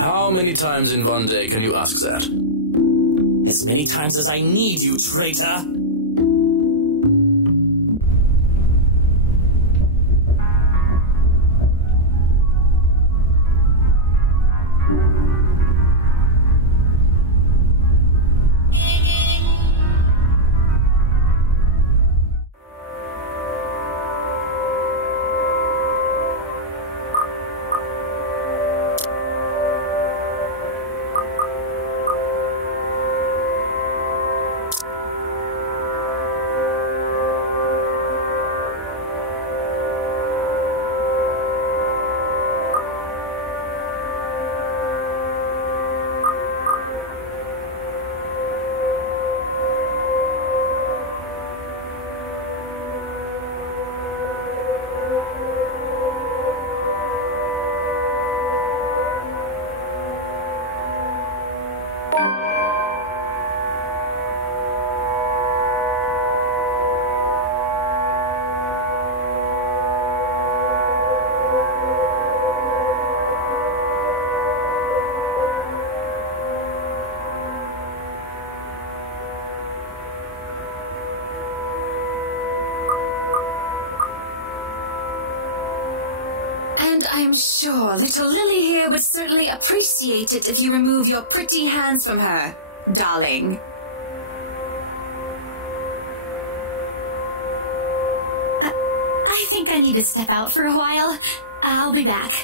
How many times in one day can you ask that? As many times as I need you, traitor! I'm sure little Lily here would certainly appreciate it if you remove your pretty hands from her, darling. I think I need to step out for a while. I'll be back.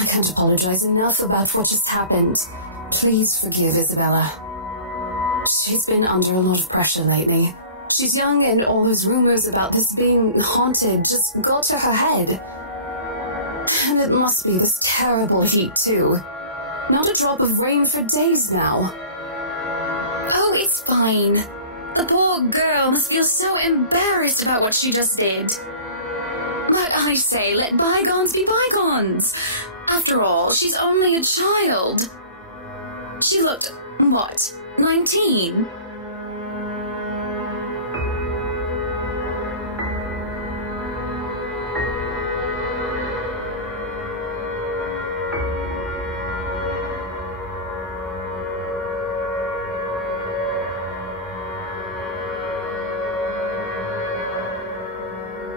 I can't apologize enough about what just happened. Please forgive Isabella. She's been under a lot of pressure lately. She's young, and all those rumors about this being haunted just got to her head. And it must be this terrible heat, too. Not a drop of rain for days now. Oh, it's fine. The poor girl must feel so embarrassed about what she just did. But I say, let bygones be bygones. After all, she's only a child. She looked, what, 19?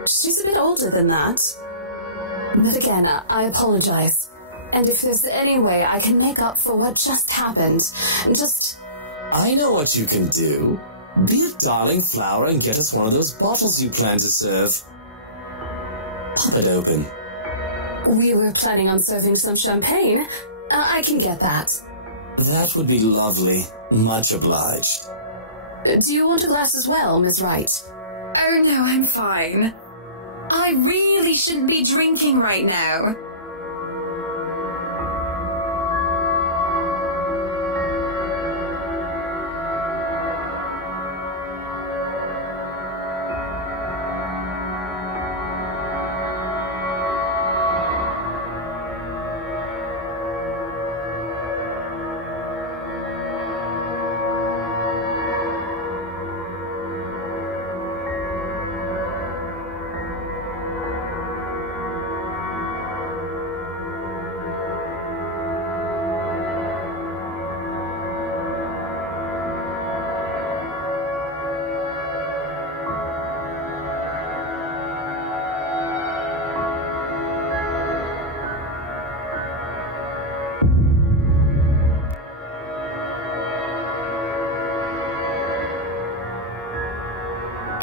She's a bit older than that. But again, I apologize. And if there's any way I can make up for what just happened, just... I know what you can do. Be a darling flower and get us one of those bottles you plan to serve. Pop it open. We were planning on serving some champagne. I can get that. That would be lovely. Much obliged. Do you want a glass as well, Ms. Wright? Oh no, I'm fine. I really shouldn't be drinking right now.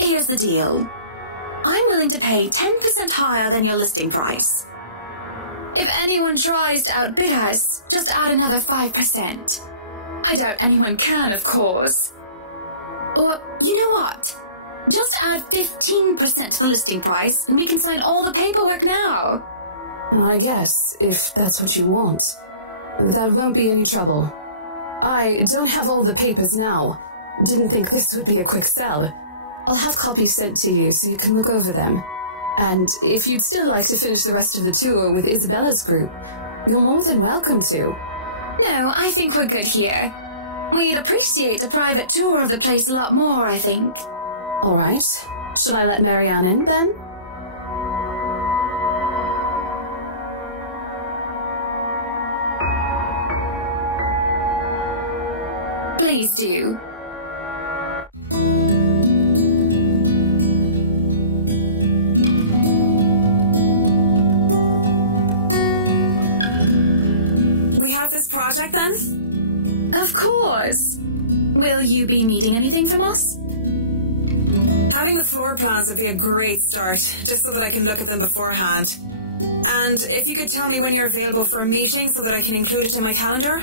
Here's the deal. I'm willing to pay 10% higher than your listing price. If anyone tries to outbid us, just add another 5%. I doubt anyone can, of course. Or, you know what? Just add 15% to the listing price, and we can sign all the paperwork now. I guess, if that's what you want. That won't be any trouble. I don't have all the papers now. Didn't think this would be a quick sell. I'll have copies sent to you so you can look over them. And if you'd still like to finish the rest of the tour with Isabella's group, you're more than welcome to. No, I think we're good here. We'd appreciate a private tour of the place a lot more, I think. All right. Should I let Marianne in, then? Please do. We have this project, then? Of course. Will you be needing anything from us? Having the floor plans would be a great start, just so that I can look at them beforehand. And if you could tell me when you're available for a meeting so that I can include it in my calendar?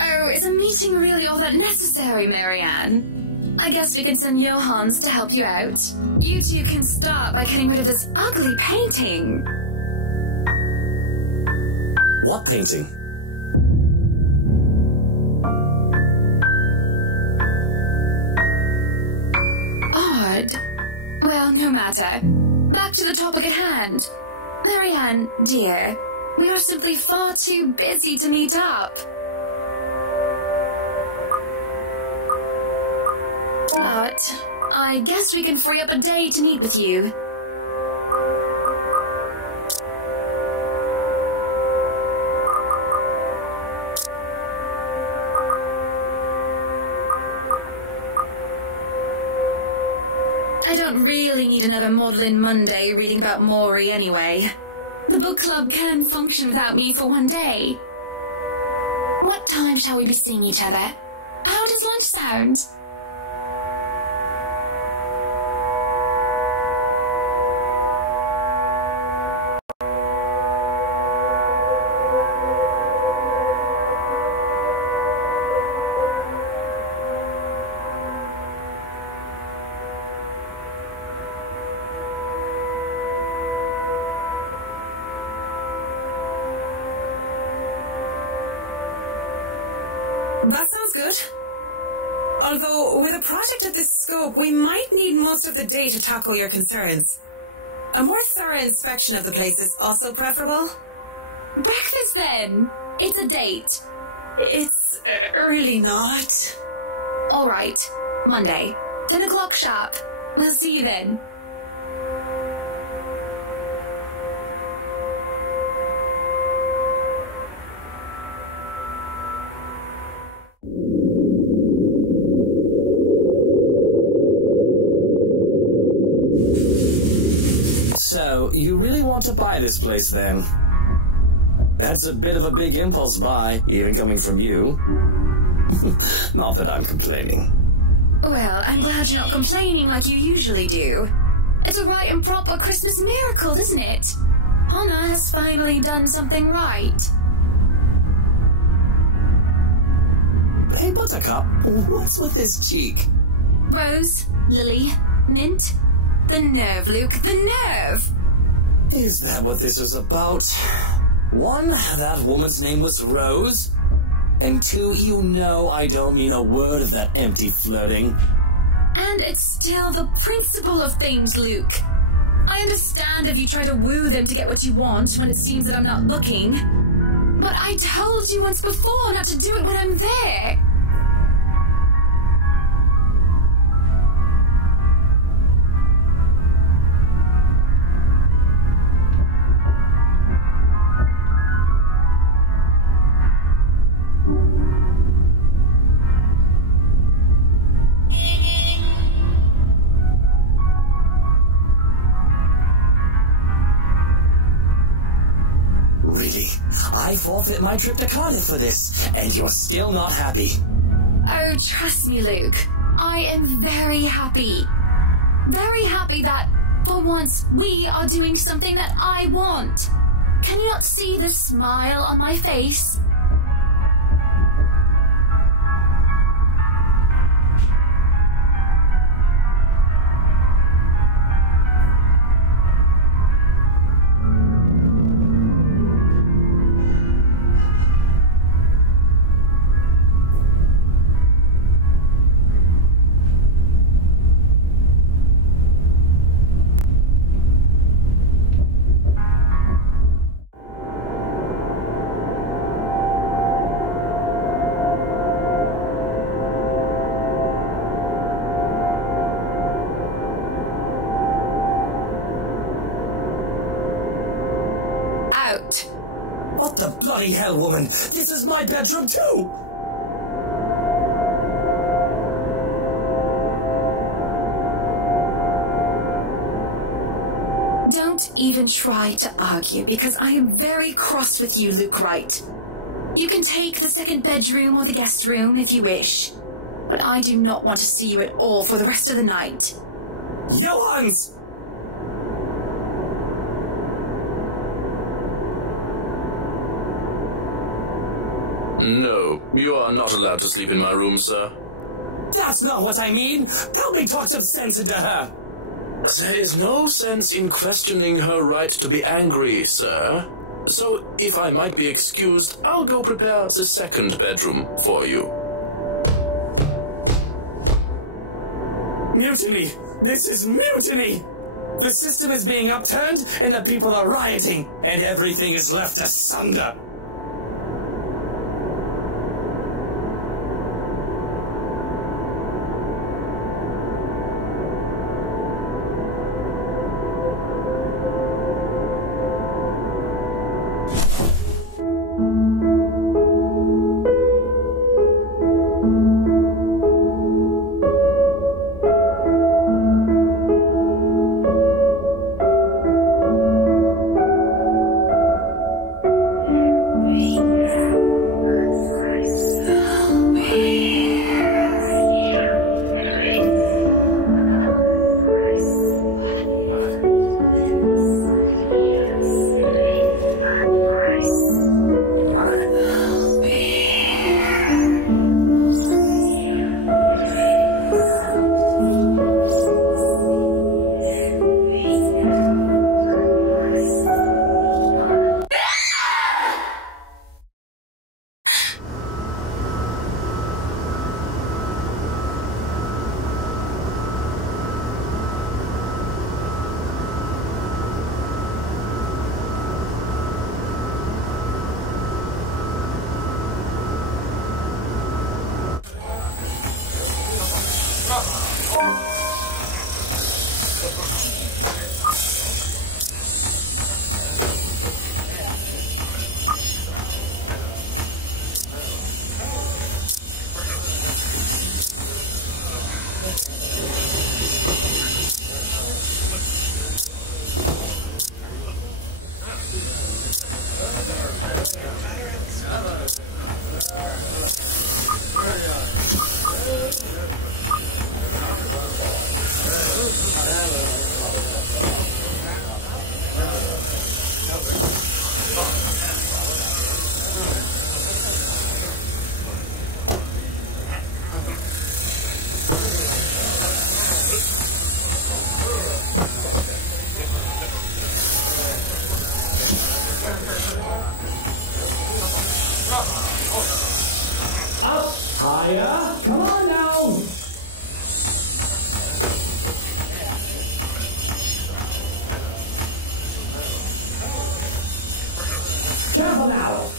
Oh, is a meeting really all that necessary, Marianne? I guess we can send Johans to help you out. You two can start by getting rid of this ugly painting. What painting? Odd. Well, no matter. Back to the topic at hand. Marianne, dear, we are simply far too busy to meet up. But I guess we can free up a day to meet with you. I don't really need another Maudlin Monday reading about Maury anyway. The book club can function without me for one day. What time shall we be seeing each other? How does lunch sound? That sounds good. Although, with a project of this scope, we might need most of the day to tackle your concerns. A more thorough inspection of the place is also preferable. Breakfast then! It's a date. It's really not. Alright, Monday, 10 o'clock sharp. We'll see you then. So, you really want to buy this place, then? That's a bit of a big impulse buy, even coming from you. Not that I'm complaining. Well, I'm glad you're not complaining like you usually do. It's a right and proper Christmas miracle, isn't it? Hannah has finally done something right. Hey, Buttercup, what's with this cheek? Rose, Lily, Mint. The nerve, Luke, the nerve! Is that what this is about? One, that woman's name was Rose. And two, you know I don't mean a word of that empty flirting. And it's still the principle of things, Luke. I understand if you try to woo them to get what you want when it seems that I'm not looking. But I told you once before not to do it when I'm there. Really? I forfeit my trip to Cardiff for this, and you're still not happy. Oh, trust me, Luke. I am very happy. Very happy that, for once, we are doing something that I want. Can you not see the smile on my face? bloody hell, woman! This is my bedroom too! Don't even try to argue, because I am very cross with you, Luke Wright. You can take the second bedroom or the guest room if you wish, but I do not want to see you at all for the rest of the night. Johans! No, you are not allowed to sleep in my room, sir. That's not what I mean! Probably talk some sense into her! There is no sense in questioning her right to be angry, sir. So, if I might be excused, I'll go prepare the second bedroom for you. Mutiny! This is mutiny! The system is being upturned, and the people are rioting, and everything is left asunder! Higher! Come on now! Careful now!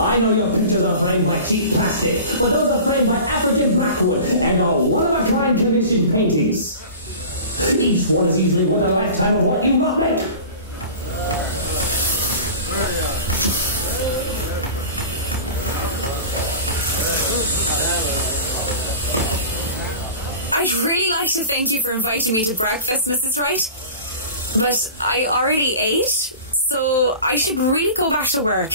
I know your pictures are framed by cheap plastic, but those are framed by African blackwood and are one-of-a-kind commissioned paintings. Each one is easily worth a lifetime of what you not make. I'd really like to thank you for inviting me to breakfast, Mrs. Wright. But I already ate, so I should really go back to work.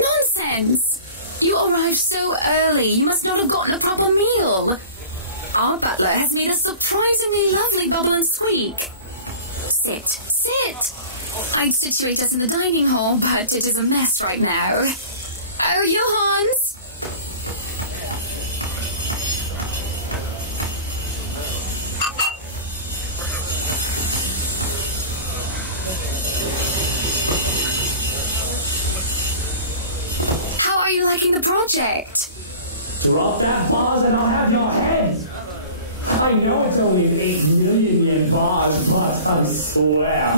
Nonsense! You arrived so early, you must not have gotten a proper meal. Our butler has made a surprisingly lovely bubble and squeak. Sit, sit. I'd situate us in the dining hall, but it is a mess right now. Oh, Johannes! How are you liking the project? Drop that bars and I'll have your heads! I know it's only an 8 million yen bars, but I swear,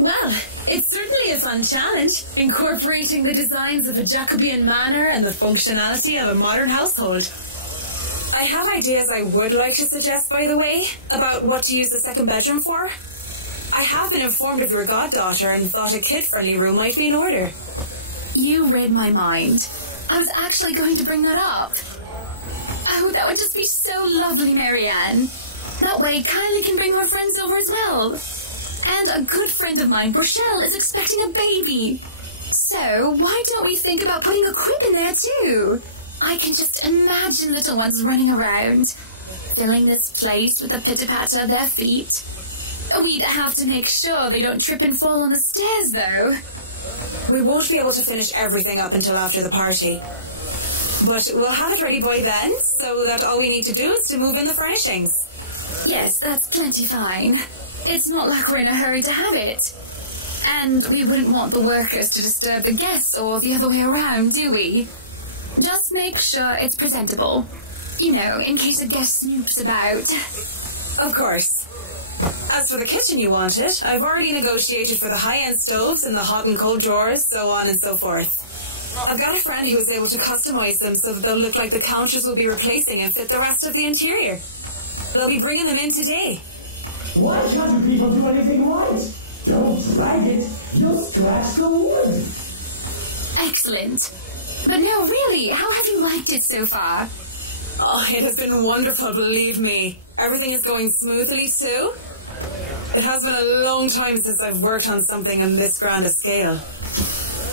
Well, it's certainly a fun challenge, incorporating the designs of a Jacobean manor and the functionality of a modern household. I have ideas I would like to suggest, by the way, about what to use the second bedroom for. I have been informed of your goddaughter and thought a kid-friendly room might be in order. You read my mind. I was actually going to bring that up. Oh, that would just be so lovely, Marianne. That way, Kylie can bring her friends over as well. And a good friend of mine, Rochelle, is expecting a baby. So, why don't we think about putting a crib in there too? I can just imagine little ones running around, filling this place with a pitter-patter of their feet. We'd have to make sure they don't trip and fall on the stairs, though. We won't be able to finish everything up until after the party. But we'll have it ready by then, so that all we need to do is to move in the furnishings. Yes, that's plenty fine. It's not like we're in a hurry to have it. And we wouldn't want the workers to disturb the guests or the other way around, do we? Just make sure it's presentable. You know, in case a guest snoops about. Of course. As for the kitchen you wanted, I've already negotiated for the high-end stoves and the hot and cold drawers, so on and so forth. I've got a friend who was able to customize them so that they'll look like the counters we'll be replacing and fit the rest of the interior. They'll be bringing them in today. Why can't you people do anything right? Don't drag it. You'll scratch the wood. Excellent. But no, really, how have you liked it so far? Oh, it has been wonderful, believe me. Everything is going smoothly too. It has been a long time since I've worked on something on this grand a scale.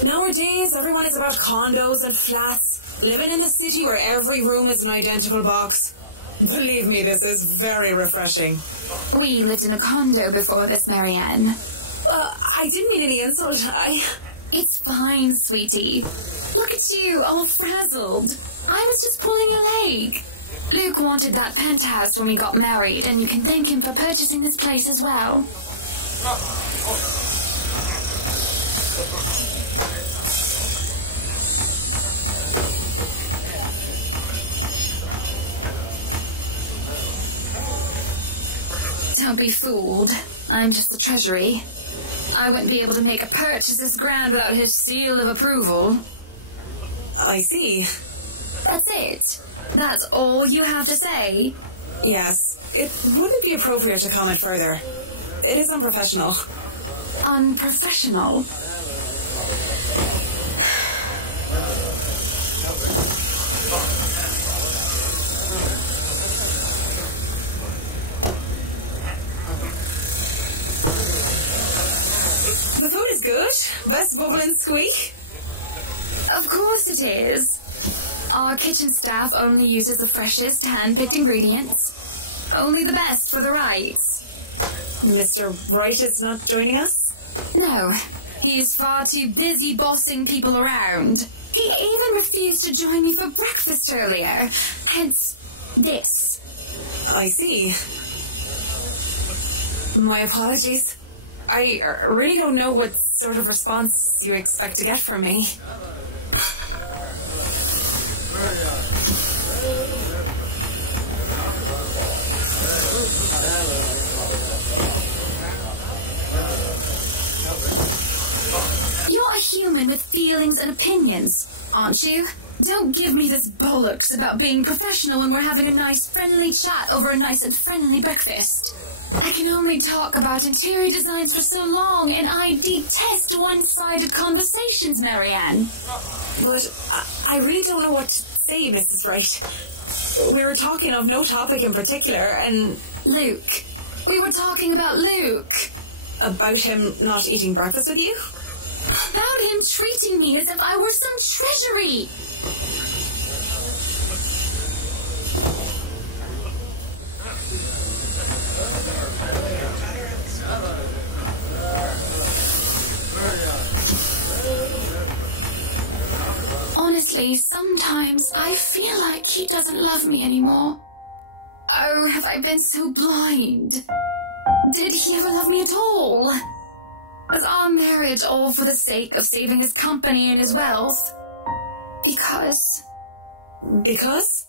Nowadays, everyone is about condos and flats, living in a city where every room is an identical box. Believe me, this is very refreshing. We lived in a condo before this, Marianne. I didn't mean any insult. It's fine, sweetie. Look at you, all frazzled. I was just pulling your leg. Luke wanted that penthouse when we got married, and you can thank him for purchasing this place as well. Don't be fooled. I'm just the Treasury. I wouldn't be able to make a purchase this grand without his seal of approval. I see. That's it. That's all you have to say? Yes. It wouldn't be appropriate to comment further. It is unprofessional. Unprofessional? The food is good. Best bubble and squeak. Of course it is. Our kitchen staff only uses the freshest hand-picked ingredients. Only the best for the rights. Mr. Wright is not joining us? No, he is far too busy bossing people around. He even refused to join me for breakfast earlier. Hence, this. I see. My apologies. I really don't know what sort of response you expect to get from me. You're a human with feelings and opinions, aren't you? Don't give me this bollocks about being professional when we're having a nice friendly chat over a nice and friendly breakfast. I can only talk about interior designs for so long, and I detest one-sided conversations, Marianne. But I really don't know what to say, Mrs. Wright. We were talking of no topic in particular, and... Luke. We were talking about Luke. About him not eating breakfast with you? About him treating me as if I were some treasury. Honestly, sometimes I feel like he doesn't love me anymore. Oh, have I been so blind? Did he ever love me at all? Was our marriage all for the sake of saving his company and his wealth? Because... Because?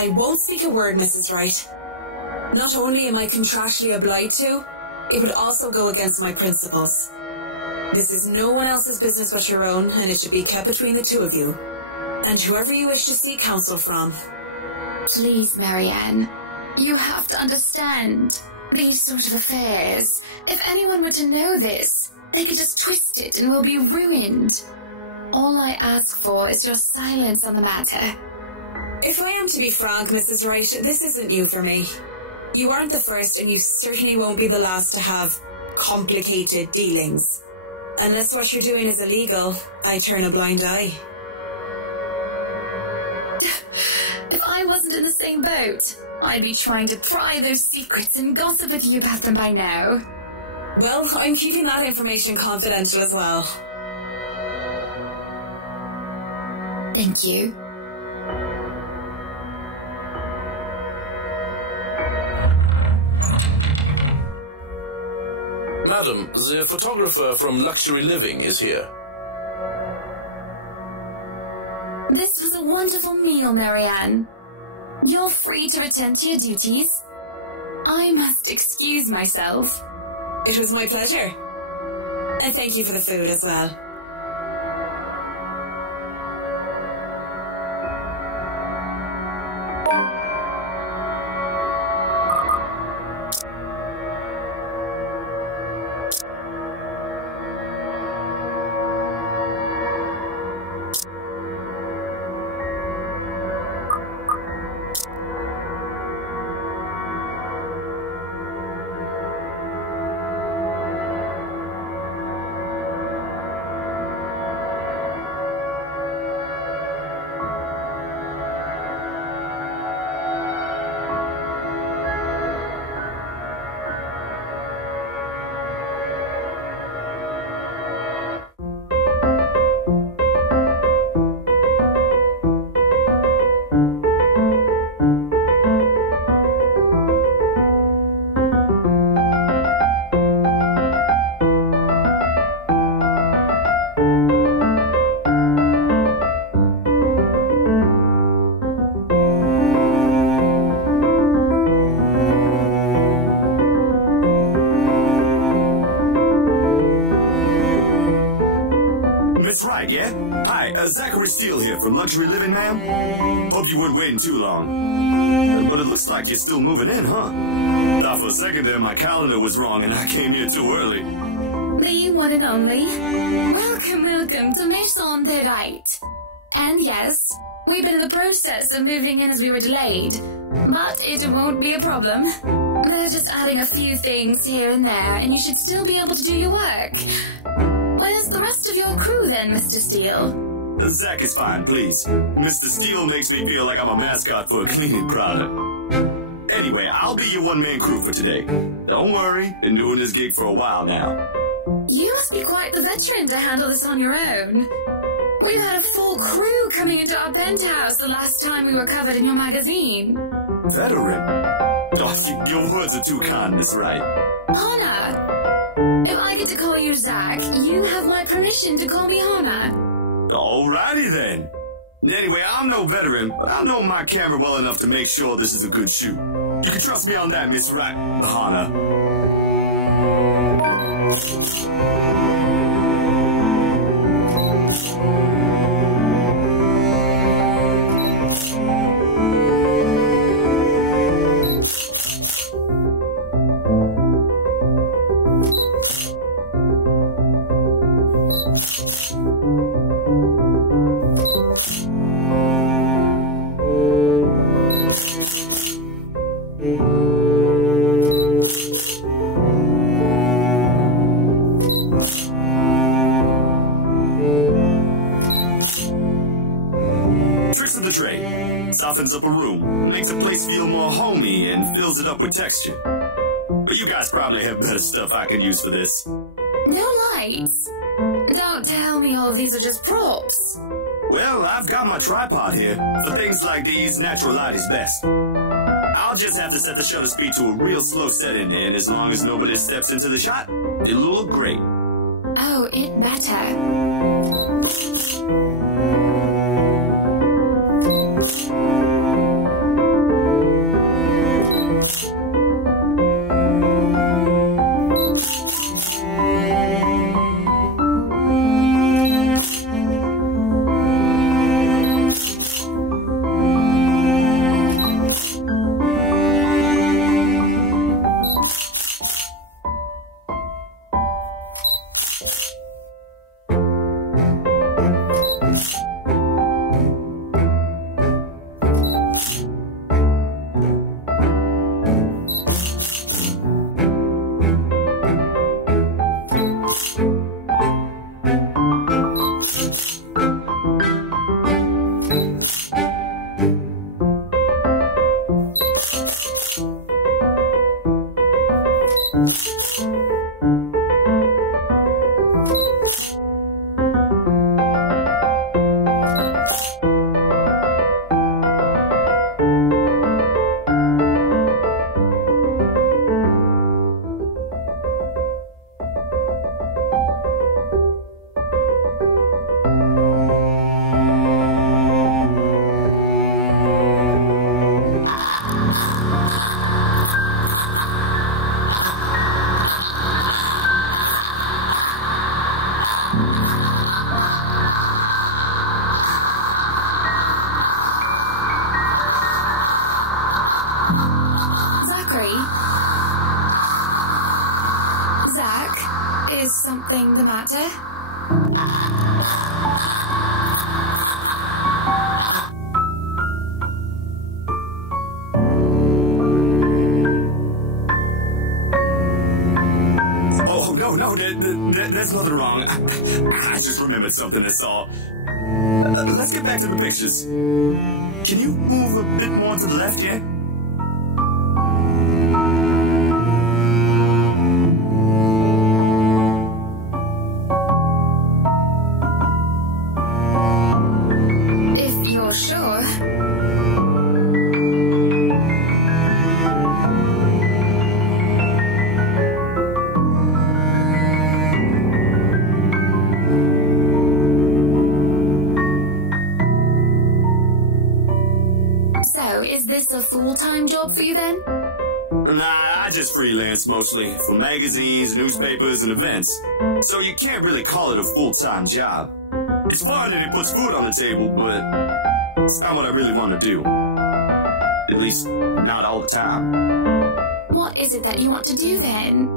I won't speak a word, Mrs. Wright. Not only am I contractually obliged to, it would also go against my principles. This is no one else's business but your own, and it should be kept between the two of you. And whoever you wish to seek counsel from. Please, Marianne. You have to understand. These sort of affairs. If anyone were to know this, they could just twist it and we'll be ruined. All I ask for is your silence on the matter. If I am to be frank, Mrs. Wright, this isn't new for me. You aren't the first, and you certainly won't be the last to have complicated dealings. Unless what you're doing is illegal, I turn a blind eye. If I wasn't in the same boat, I'd be trying to pry those secrets and gossip with you about them by now. Well, I'm keeping that information confidential as well. Thank you. Madam, the photographer from Luxury Living is here. This was a wonderful meal, Marianne. You're free to return to your duties. I must excuse myself. It was my pleasure. And thank you for the food as well. Zachary Steele here from Luxury Living, ma'am. Hope you weren't waiting too long. But it looks like you're still moving in, huh? Thought for a second there my calendar was wrong and I came here too early. The one and only. Welcome, welcome to Maison de Right. And yes, we've been in the process of moving in as we were delayed. But it won't be a problem. They're just adding a few things here and there, and you should still be able to do your work. Where's the rest of your crew then, Mr. Steele? Zach is fine, please. Mr. Steele makes me feel like I'm a mascot for a cleaning product. Anyway, I'll be your one-man crew for today. Don't worry, been doing this gig for a while now. You must be quite the veteran to handle this on your own. We've had a full crew coming into our penthouse the last time we were covered in your magazine. Veteran? Oh, your words are too kind, Miss Wright. Hannah, if I get to call you Zach, you have my permission to call me Hannah. Alrighty then. Anyway, I'm no veteran, but I know my camera well enough to make sure this is a good shoot. You can trust me on that, Miss Wright, Hannah. Softens up a room, makes a place feel more homey, and fills it up with texture. But you guys probably have better stuff I can use for this. No lights? Don't tell me all of these are just props. Well, I've got my tripod here. For things like these, natural light is best. I'll just have to set the shutter speed to a real slow setting, and as long as nobody steps into the shot, it'll look great. Oh, it better. Zachary? Zach, is something the matter? Oh, no, there's nothing wrong. I just remembered something, that's all. Let's get back to the pictures. Can you move a bit more to the left, yeah? If you're sure. So, is this a full-time job for you then? Nah, I just freelance mostly, for magazines, newspapers, and events. So you can't really call it a full-time job. It's fun and it puts food on the table, but it's not what I really want to do. At least, not all the time. What is it that you want to do then?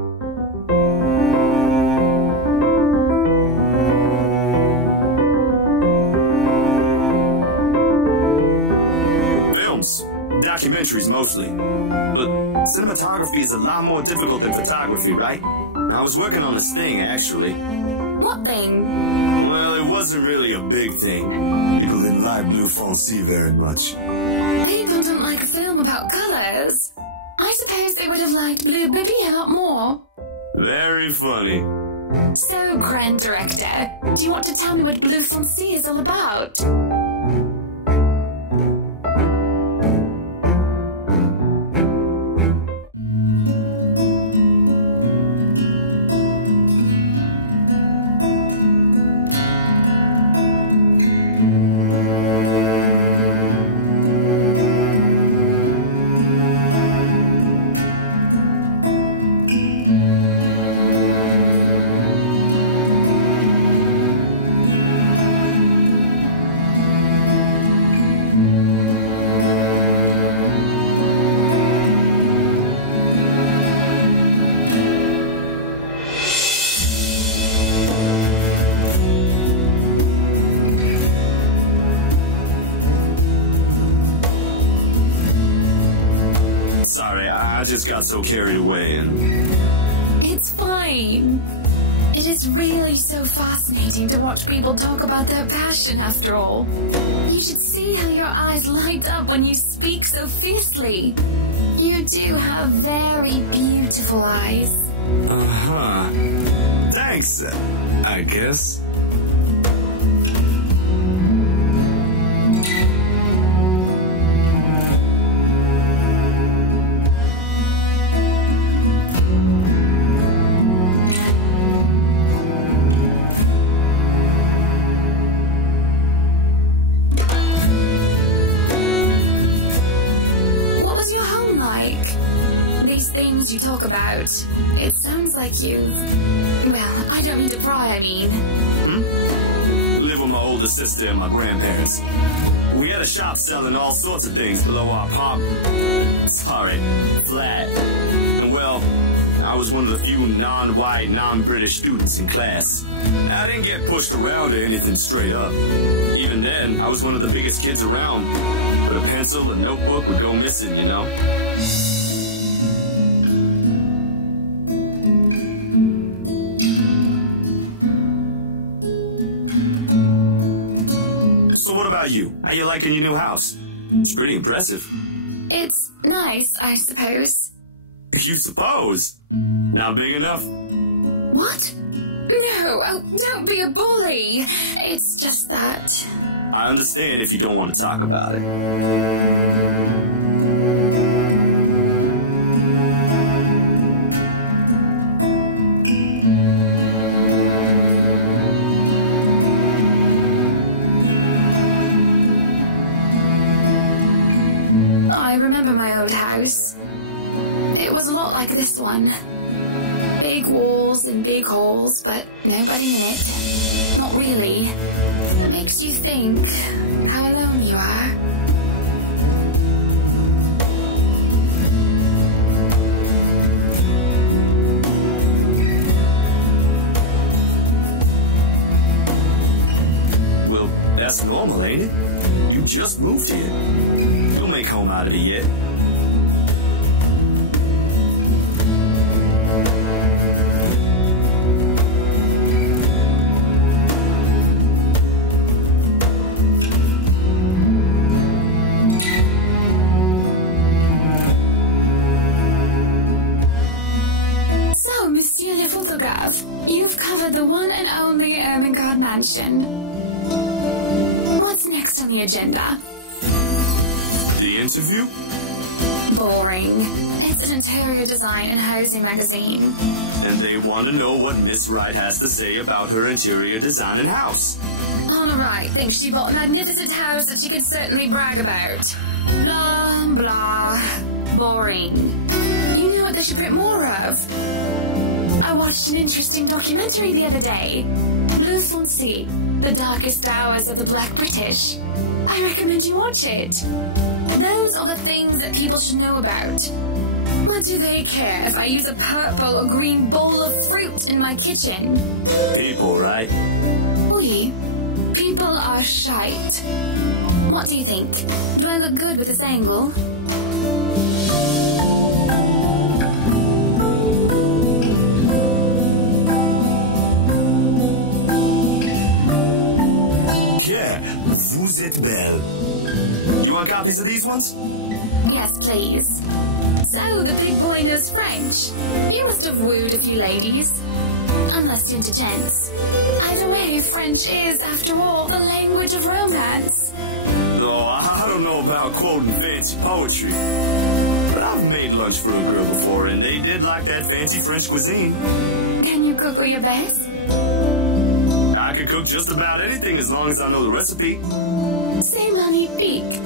Films. Documentaries mostly. But cinematography is a lot more difficult than photography, right? I was working on this thing, actually. What thing? Well, it wasn't really a big thing. People didn't like blue Fonzie very much. People don't like a film about colors. I suppose they would have liked Blue Bibby a lot more. Very funny. So, Grand Director, do you want to tell me what Blue Fonzie is all about? Sorry, I just got so carried away and... It's fine. It is really so fascinating to watch people talk about their passion, after all. You should see how your eyes light up when you speak so fiercely. You do have very beautiful eyes. Uh-huh. Thanks, I guess. You talk about. It sounds like you've... Well, I don't mean to pry, I mean. Live with my older sister and my grandparents. We had a shop selling all sorts of things below our flat. And well, I was one of the few non-white, non-British students in class. I didn't get pushed around or anything straight up. Even then, I was one of the biggest kids around. But a pencil, a notebook would go missing, you know? So what about you? How you liking your new house? It's pretty impressive. It's nice, I suppose. You suppose? Not big enough? What? No, oh, don't be a bully. It's just that... I understand if you don't want to talk about it. I remember my old house. It was a lot like this one. Big walls and big halls, but nobody in it. Not really. It makes you think how alone you are. just moved here. You'll make home out of it yet. So, Monsieur le Photographe, you've covered the one and only Ermengarde Mansion. What's next on the agenda? The interview? Boring. It's an interior design and housing magazine. And they want to know what Miss Wright has to say about her interior design and house. Anna Wright thinks she bought a magnificent house that she could certainly brag about. Blah, blah. Boring. You know what they should print more of? I watched an interesting documentary the other day. Blue Foncé, the darkest hours of the Black British. I recommend you watch it. Those are the things that people should know about. What do they care if I use a purple or green bowl of fruit in my kitchen? People, right? Oui. People are shite. What do you think? Do I look good with this angle? Yeah, vous êtes belle. You want copies of these ones? Yes, please. So, the big boy knows French. You must have wooed a few ladies. Unless you're into gents. Either way, French is, after all, the language of romance. No, I don't know about quoting fancy poetry. But I've made lunch for a girl before, and they did like that fancy French cuisine. Can you cook with your best? I could cook just about anything as long as I know the recipe. C'est magnifique.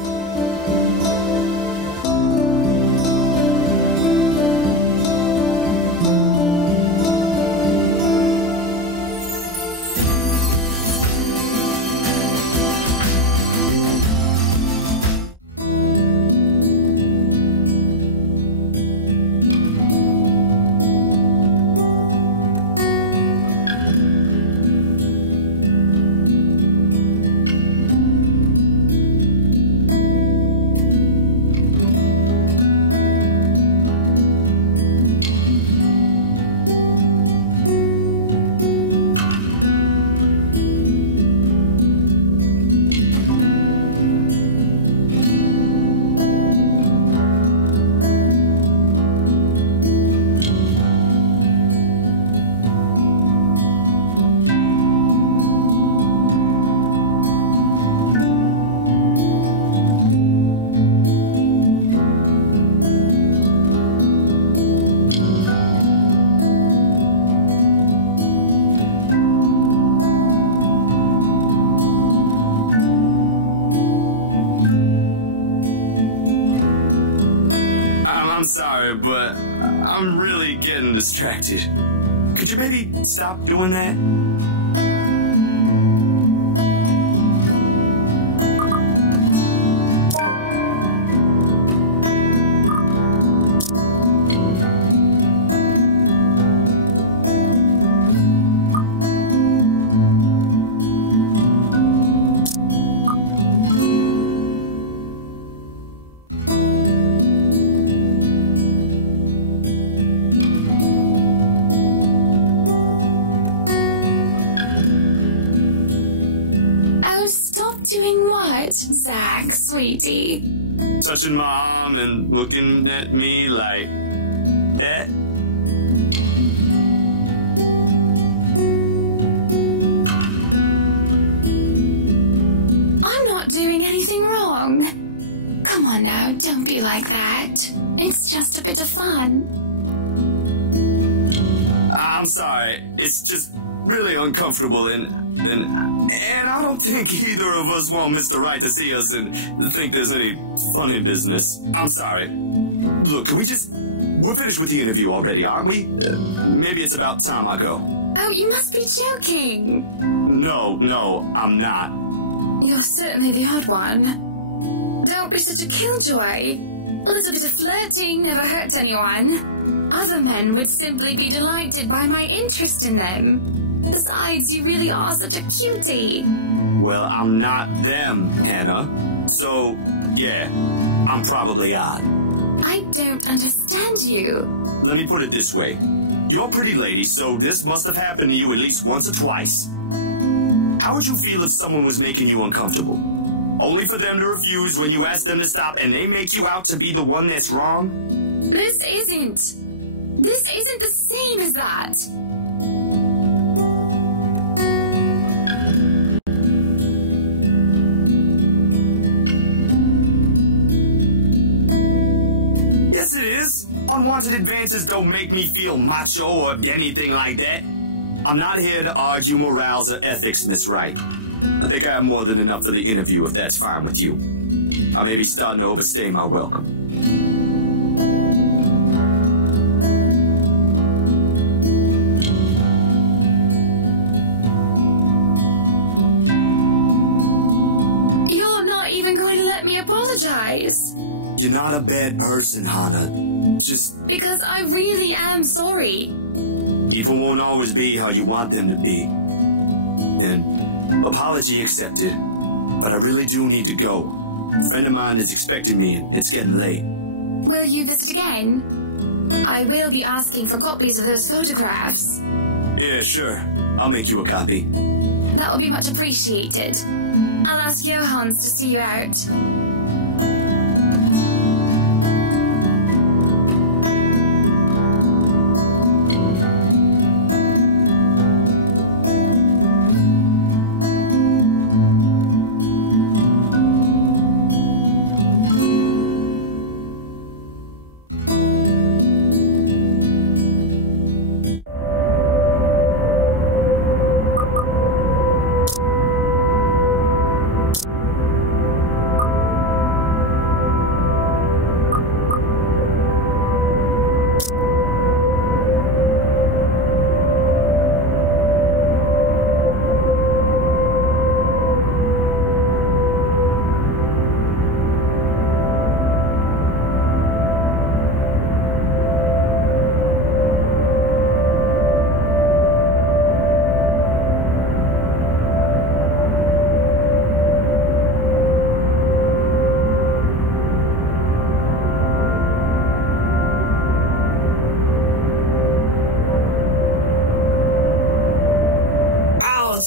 I'm sorry, but I'm really getting distracted. Could you maybe stop doing that? Doing what, Zach, sweetie? Touching my arm and looking at me like that. I'm not doing anything wrong. Come on now, don't be like that. It's just a bit of fun. I'm sorry. It's just really uncomfortable and I don't think either of us want Mr. Wright to see us and think there's any funny business. I'm sorry. Look, can we just... We're finished with the interview already, aren't we? Maybe it's about time I go. Oh, you must be joking. No, I'm not. You're certainly the odd one. Don't be such a killjoy. A little bit of flirting never hurts anyone. Other men would simply be delighted by my interest in them. Besides, you really are such a cutie. Well, I'm not them, Hannah. So, yeah, I'm probably odd. I don't understand you. Let me put it this way. You're a pretty lady, so this must have happened to you at least once or twice. How would you feel if someone was making you uncomfortable? Only for them to refuse when you ask them to stop and they make you out to be the one that's wrong? This isn't the same as that. Yes, it is. Unwanted advances don't make me feel macho or anything like that. I'm not here to argue morals or ethics, Miss Wright. I think I have more than enough for the interview if that's fine with you. I may be starting to overstay my welcome. You're not even going to let me apologize. You're not a bad person, Hana. Just... Because I really am sorry. people won't always be how you want them to be. And apology accepted. But I really do need to go. A friend of mine is expecting me and it's getting late. Will you visit again? I will be asking for copies of those photographs. Yeah, sure. I'll make you a copy. That will be much appreciated. I'll ask Johans to see you out.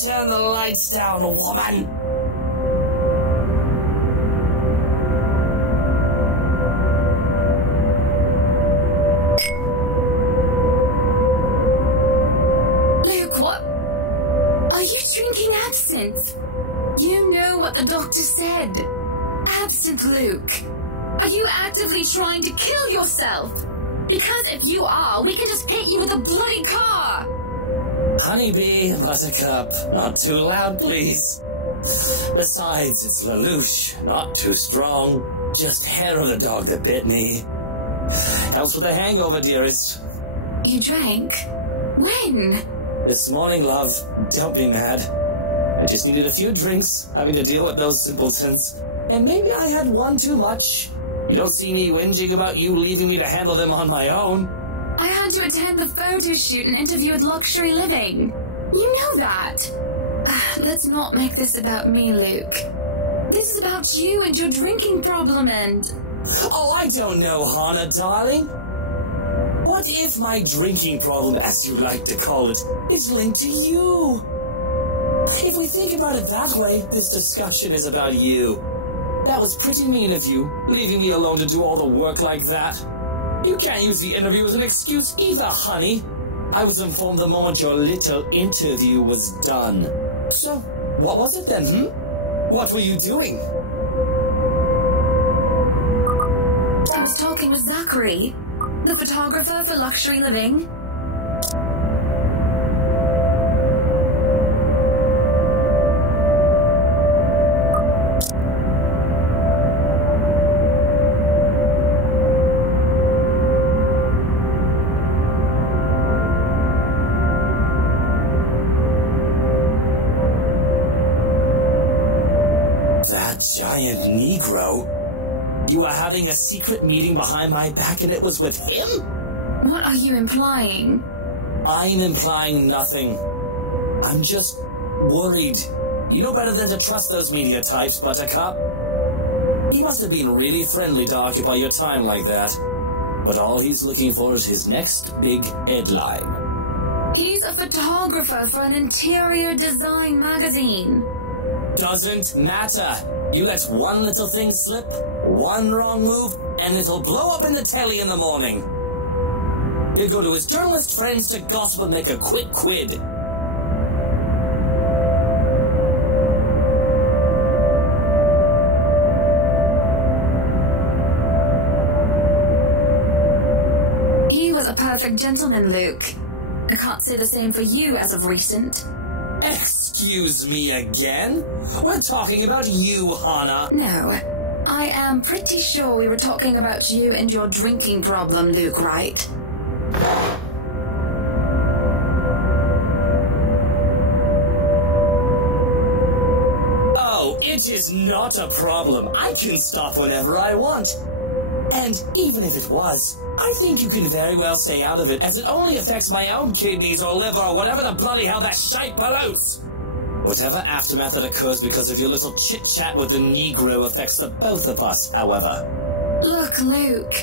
Turn the lights down, woman! Luke, what? Are you drinking absinthe? You know what the doctor said. Absinthe, Luke. Are you actively trying to kill yourself? Because if you are, we can just hit you with a bloody car! Honeybee, Buttercup, not too loud, please. Besides, it's Lelouch, not too strong. Just hair of the dog that bit me. Helps with the hangover, dearest. You drank? When? This morning, love. Don't be mad. I just needed a few drinks, having to deal with those simpletons. And maybe I had one too much. You don't see me whinging about you leaving me to handle them on my own. I had to attend the photo shoot and interview with Luxury Living. You know that. Let's not make this about me, Luke. This is about you and your drinking problem and... Oh, I don't know, Hana, darling. What if my drinking problem, as you like to call it, is linked to you? If we think about it that way, this discussion is about you. That was pretty mean of you, leaving me alone to do all the work like that. You can't use the interview as an excuse either, honey. I was informed the moment your little interview was done. So, what was it then, What were you doing? I was talking with Zachary, the photographer for Luxury Living. Giant Negro? You were having a secret meeting behind my back and it was with him? What are you implying? I'm implying nothing. I'm just worried. You know better than to trust those media types, Buttercup. He must have been really friendly to occupy your time like that. But all he's looking for is his next big headline. He's a photographer for an interior design magazine. Doesn't matter. You let one little thing slip, one wrong move, and it'll blow up in the telly in the morning. He'll go to his journalist friends to gossip and make a quick quid. He was a perfect gentleman, Luke. I can't say the same for you as of recent. Excuse me again? We're talking about you, Hana. No, I am pretty sure we were talking about you and your drinking problem, Luke, right? Oh, it is not a problem. I can stop whenever I want. And even if it was, I think you can very well stay out of it, as it only affects my own kidneys or liver or whatever the bloody hell that shite pollutes. Whatever aftermath that occurs because of your little chit-chat with the Negro affects the both of us, however. Look, Luke,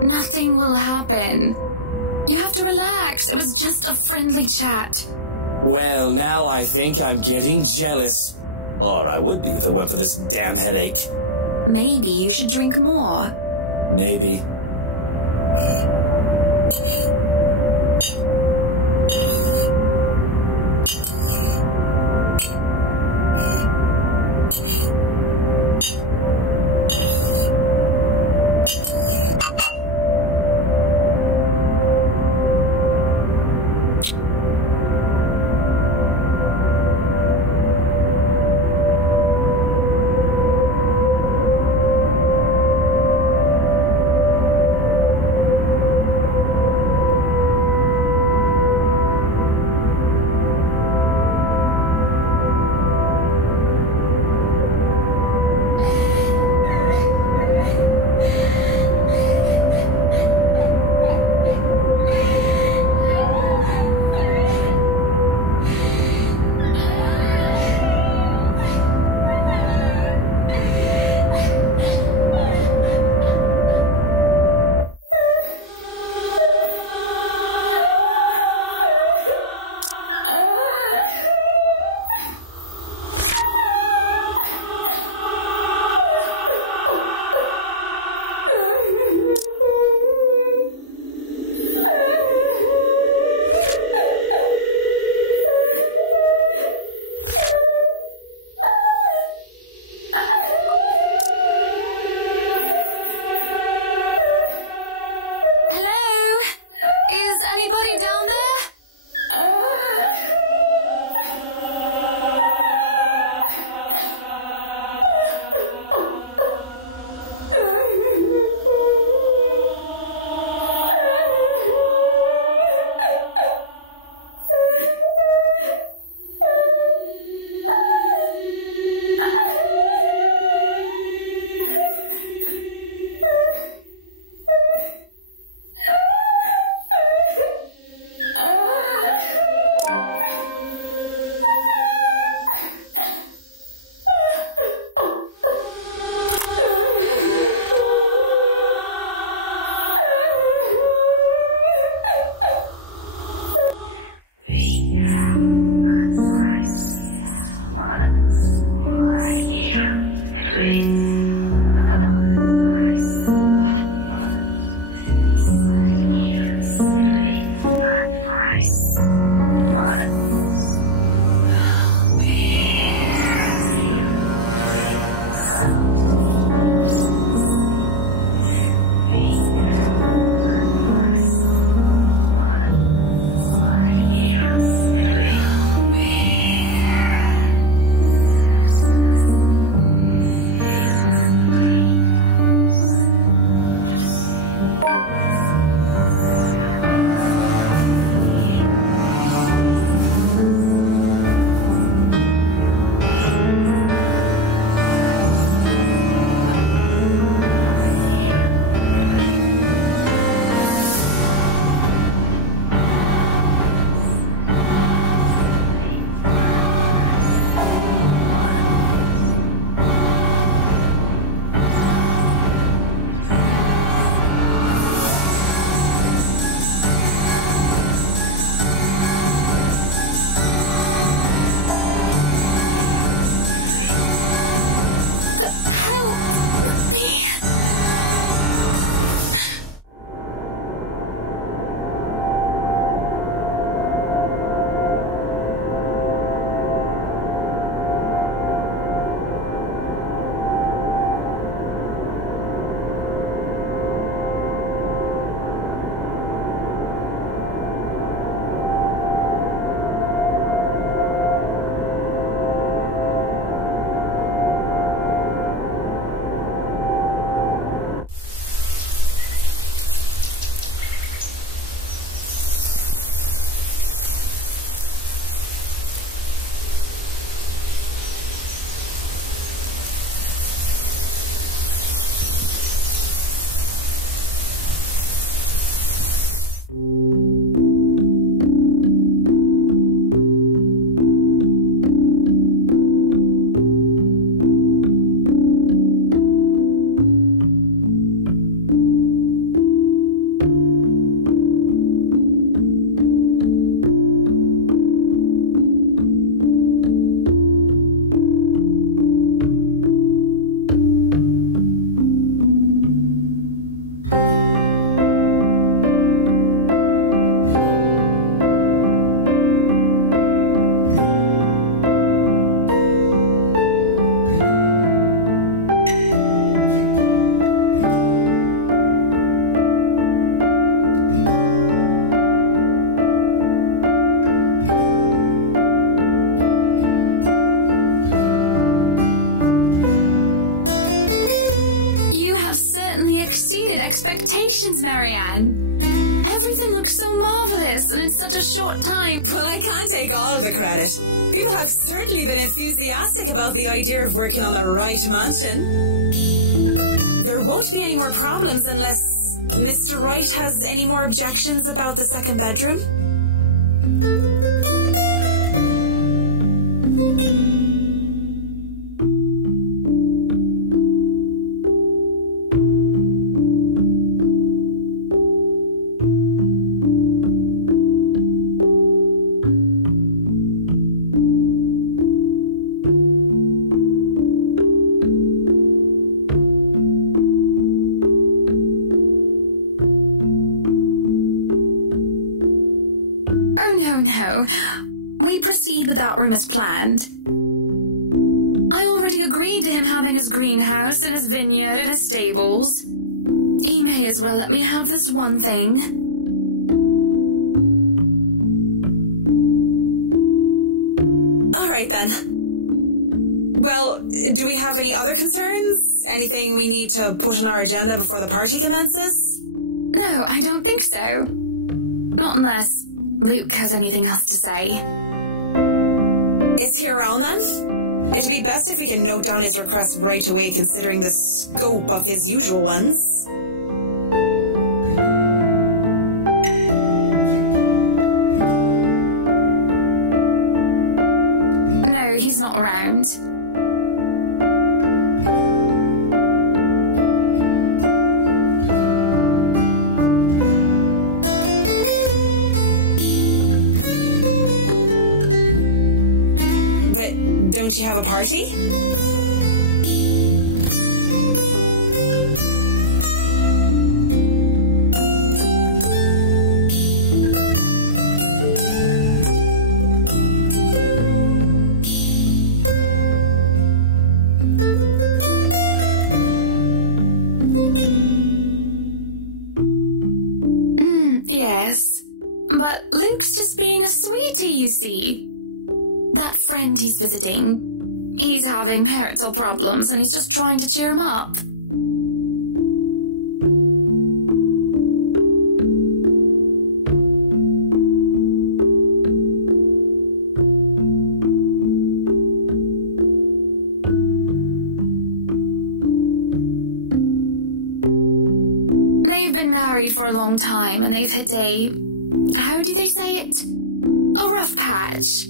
nothing will happen. You have to relax. It was just a friendly chat. Well, now I think I'm getting jealous. Or I would be if it weren't for this damn headache. Maybe you should drink more. Maybe. exceeded expectations, Marianne. Everything looks so marvelous, and in such a short time. Well, I can't take all of the credit. People have certainly been enthusiastic about the idea of working on the right mansion. There won't be any more problems unless Mr. Wright has any more objections about the second bedroom. No. We proceed with that room as planned. I already agreed to him having his greenhouse and his vineyard and his stables. He may as well let me have this one thing. All right, then. Well, do we have any other concerns? Anything we need to put on our agenda before the party commences? No, I don't think so. Not unless Luke has anything else to say. Is he around then? It'd be best if we can note down his request right away, considering the scope of his usual ones. No, he's not around. Don't you have a party? Yes. But Luke's just being a sweetie, you see. That friend he's visiting, he's having marital problems and he's just trying to cheer him up. They've been married for a long time and they've hit a... how do they say it? A rough patch.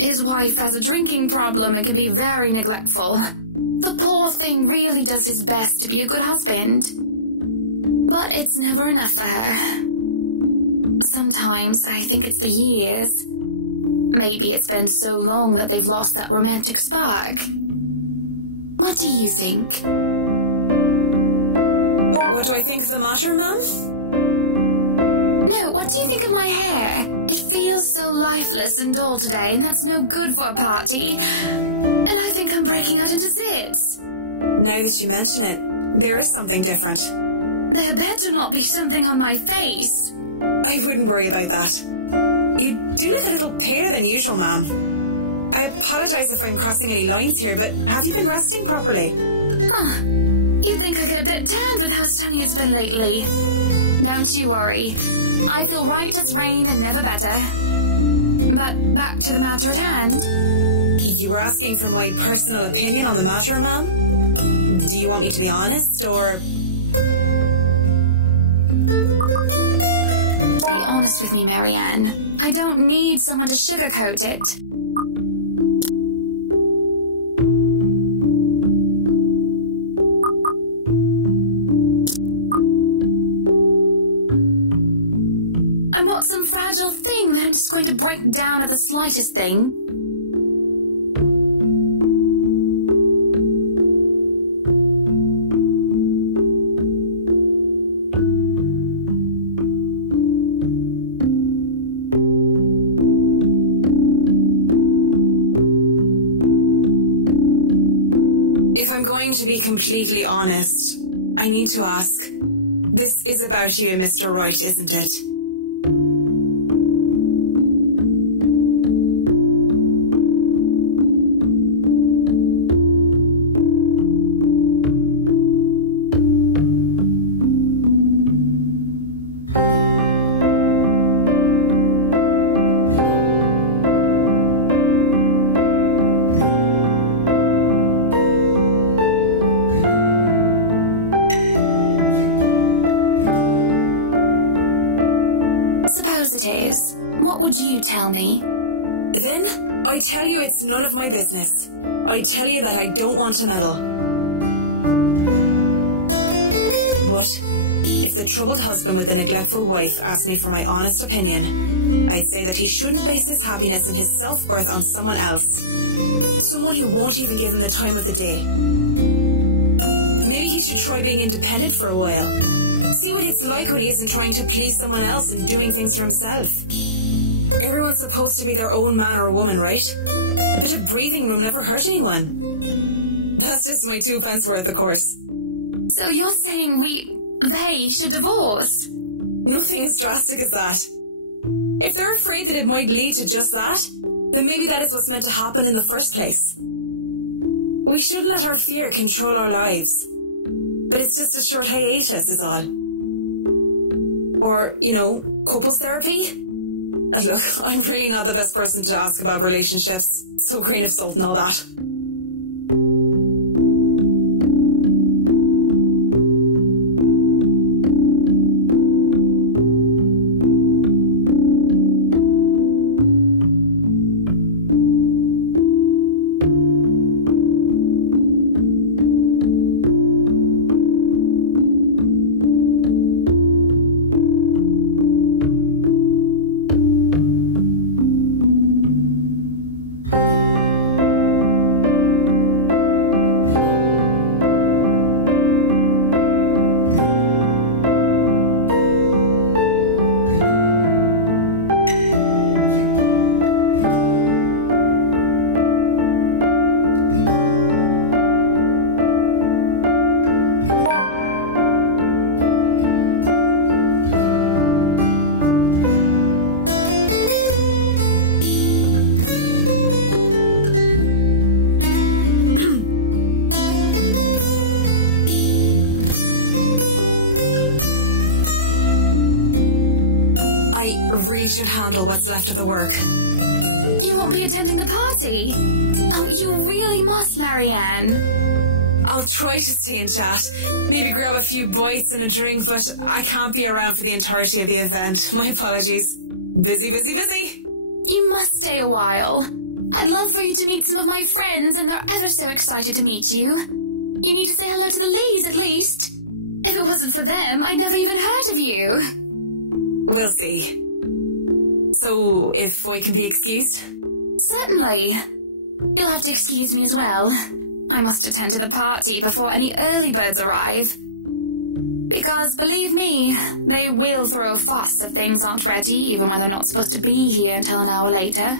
His wife has a drinking problem and can be very neglectful. The poor thing really does his best to be a good husband. But it's never enough for her. Sometimes I think it's the years. Maybe it's been so long that they've lost that romantic spark. What do you think? What do I think of the matter, Mum? No, what do you think of my hair? It feels so lifeless and dull today, and that's no good for a party. And I think I'm breaking out into zits. Now that you mention it, there is something different. There better not be something on my face. I wouldn't worry about that. You do look a little paler than usual, Ma'am. I apologise if I'm crossing any lines here, but have you been resting properly? Huh. You'd think I get a bit tanned with how sunny it's been lately. Don't you worry. I feel right as rain and never better. But back to the matter at hand. You were asking for my personal opinion on the matter, Ma'am? Do you want me to be honest, or... Be honest with me, Marianne. I don't need someone to sugarcoat it. I'm not some fragile thing that I'm just going to break down at the slightest thing. If I'm going to be completely honest, I need to ask, this is about you and Mr. Wright, isn't it? what would you tell me? Then I tell you it's none of my business. I tell you that I don't want to meddle. But if the troubled husband with the neglectful wife asked me for my honest opinion, I'd say that he shouldn't base his happiness and his self-worth on someone else. Someone who won't even give him the time of the day. Maybe he should try being independent for a while. See what it's like when he isn't trying to please someone else and doing things for himself. Everyone's supposed to be their own man or woman, right? A bit of breathing room never hurt anyone. That's just my 2 pence worth, of course. So you're saying they should divorce? Nothing as drastic as that. If they're afraid that it might lead to just that, then maybe that is what's meant to happen in the first place. We shouldn't let our fear control our lives. But it's just a short hiatus is all. Or, couples therapy? And look, I'm really not the best person to ask about relationships, so grain of salt and all that. Should handle what's left of the work. You won't be attending the party? Oh, you really must, Marianne. I'll try to stay and chat. Maybe grab a few bites and a drink, but I can't be around for the entirety of the event. My apologies. Busy, busy, busy. You must stay a while. I'd love for you to meet some of my friends, and they're ever so excited to meet you. You need to say hello to the Lees, at least. If it wasn't for them, I'd never even heard of you. We'll see. So, if I can be excused? Certainly. You'll have to excuse me as well. I must attend to the party before any early birds arrive. Because, believe me, they will throw a fuss if things aren't ready, even when they're not supposed to be here until an hour later.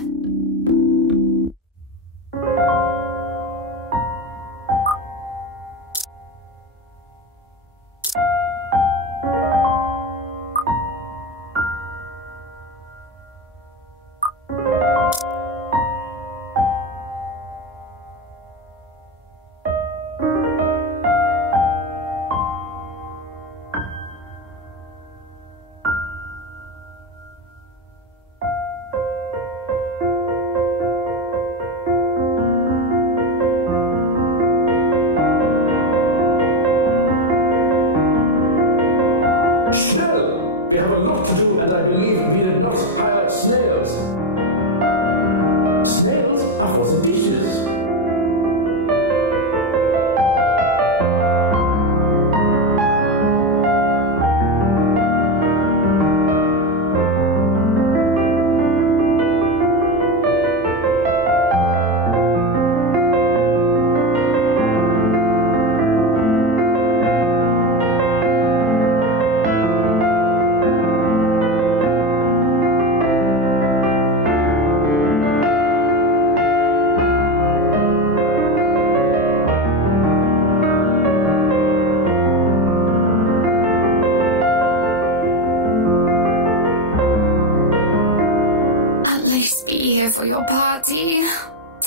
For your party.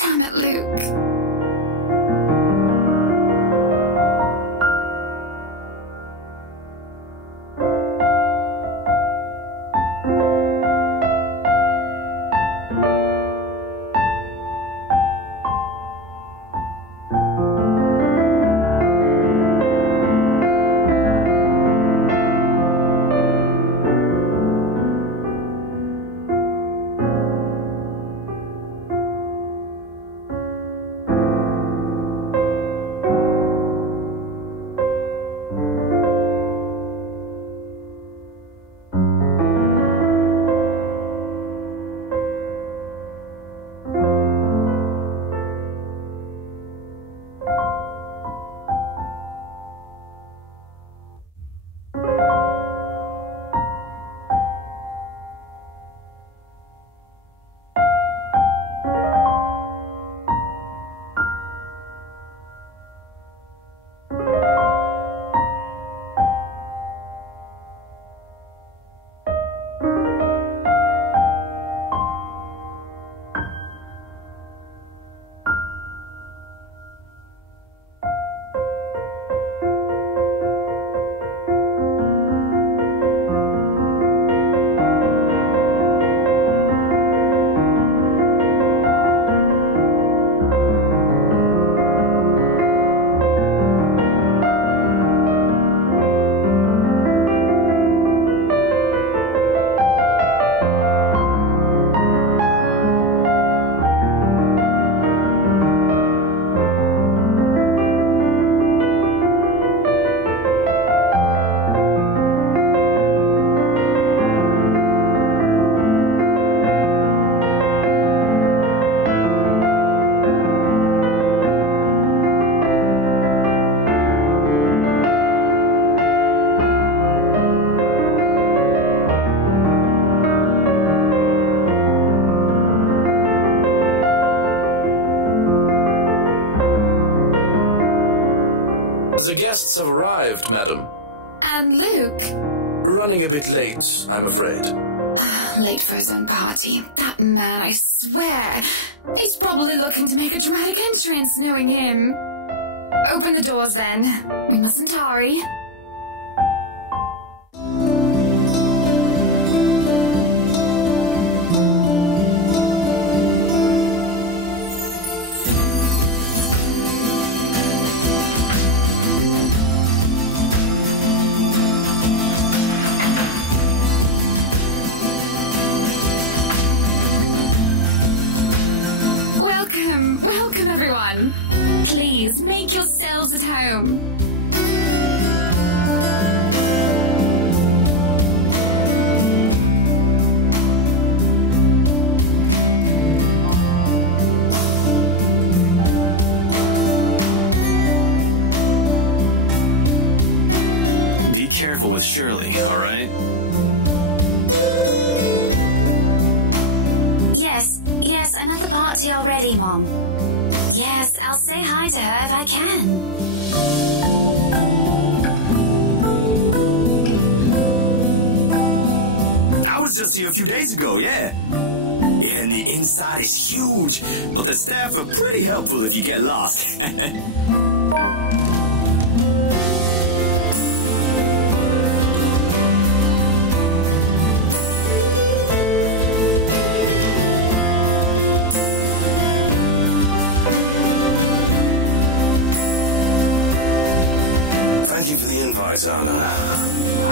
Damn it, Luke. The guests have arrived, madam. And Luke? Running a bit late, I'm afraid. Late for his own party. That man, I swear. He's probably looking to make a dramatic entrance, knowing him. Open the doors, then. We mustn't tarry. Welcome, everyone. Please, make yourselves at home. Be careful with Shirley, all right? Yes, I'm at the party already, Mom. Yes, I'll say hi to her if I can. I was just here a few days ago, yeah. And the inside is huge, but the staff are pretty helpful if you get lost. Thank you for the invite, Anna.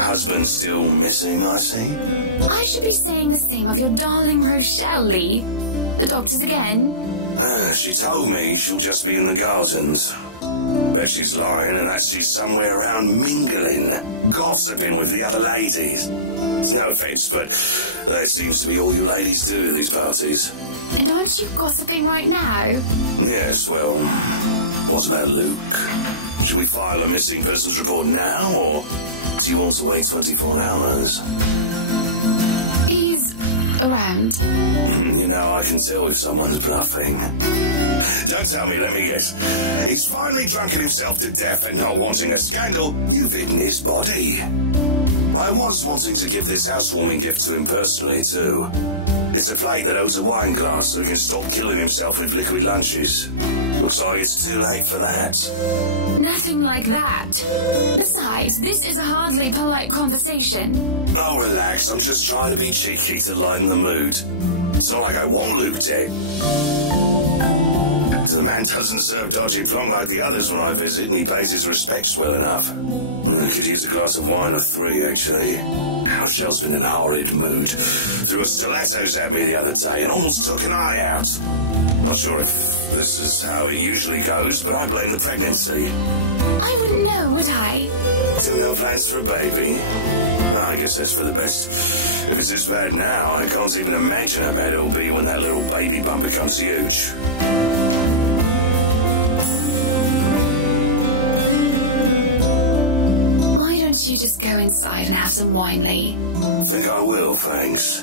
Husband still missing, I see. I should be saying the same of your darling Rochelle, Lee. The doctors again? She told me she'll just be in the gardens. Bet she's lying and that she's somewhere around mingling, gossiping with the other ladies. No offense, but that seems to be all you ladies do at these parties. And aren't you gossiping right now? Yes, well, what about Luke? Should we file a missing persons report now, or do you want to wait 24 hours? He's around. You know, I can tell if someone's bluffing. Don't tell me, let me guess. He's finally drunken himself to death and not wanting a scandal, you've hidden his body. I was wanting to give this housewarming gift to him personally, too. It's a plate that holds a wine glass so he can stop killing himself with liquid lunches. Looks like it's too late for that. Nothing like that. Besides, this is a hardly polite conversation. Oh, relax. I'm just trying to be cheeky to lighten the mood. It's not like I want Luke dead. The man doesn't serve dodgy plonk like the others when I visit, and he pays his respects well enough. I could use a glass of wine or 3, actually. Rochelle's been in a horrid mood. Threw a stilettos at me the other day and almost took an eye out. Not sure if this is how it usually goes, but I blame the pregnancy. I wouldn't know, would I? Still no plans for a baby? I guess that's for the best. If it's this bad now, I can't even imagine how bad it'll be when that little baby bump becomes huge. Why don't you just go inside and have some wine, Lee? Think I will, thanks.